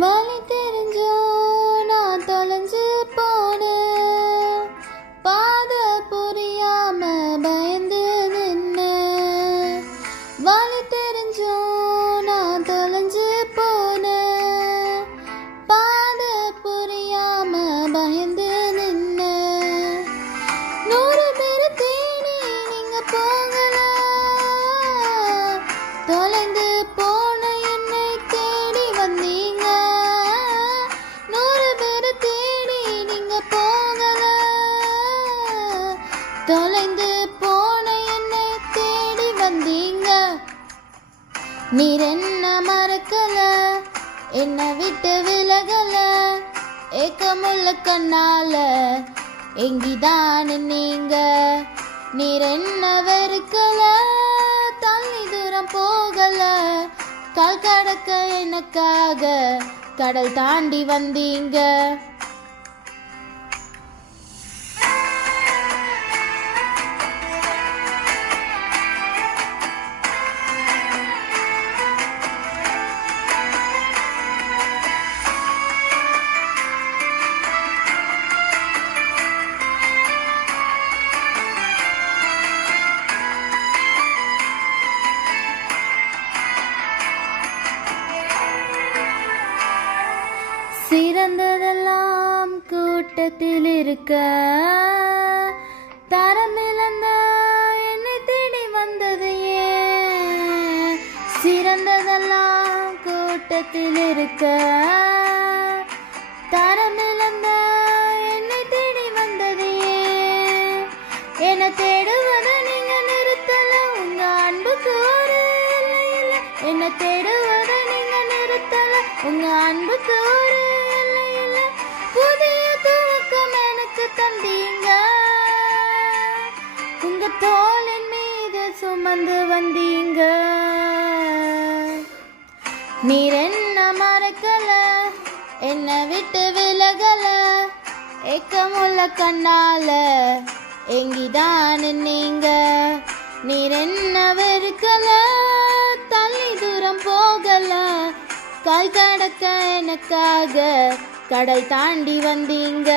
வழி தெரிஞ்சோ நான் தொலைஞ்சு போனேன், பாத புரியாம பயந்து நின்ன. வழி தெரிஞ்சோ நான் தொலைஞ்சு போனேன், பாத புரியாம பயந்து நின்ன. 100 பேர் தேடி நீங்க போகல, தொலைந்து போன என்னை தேடி வந்தீங்க. 100 பேர் தேடி நீங்க போகல, தொலைந்து போன என்னை தேடி வந்தீங்க. நீர் என்ன மறக்கல, என்னை விட்டு விலகல, ஏக்கமுள்ள கண்ணால எங்கிதான் நீங்க. நீர் என்ன வெறுக்கல, தள்ளி தூரம் போகல, கால் கடக்க எனக்காக கடல் தாண்டி வந்தீங்க. சிறந்ததெல்லாம் கூட்டத்தில் இருக்க, தரம் இழந்த என்னை தேடி வந்தது ஏன்? சிறந்ததெல்லாம் கூட்டத்தில் இருக்க, தரம் இழந்த என்னை தேடி வந்தது ஏன்? என்னை தேடுவதை நீங்க நிறுத்தல, உங்க அன்புக்கு ஒரு எல்லை இல்லை. என்னை தேடுவதை நீங்க நிறுத்தல, உங்க அன்புக்கு ஒரு எல்லை இல்லை. புதிய துவக்கம் எனக்கு தந்தீங்க, உங்க தோளின் மீது சுமந்து வந்தீங்க. நீர் என்ன மறக்கல, என்னை விட்டு விலகல, ஏக்கமுள்ள கண்ணால எங்கிதான் நீங்க. நீர் என்ன வெறுக்கல, தள்ளி தூரம் போகல, கால் கடக்க எனக்காக கடல் தாண்டி வந்தீங்க.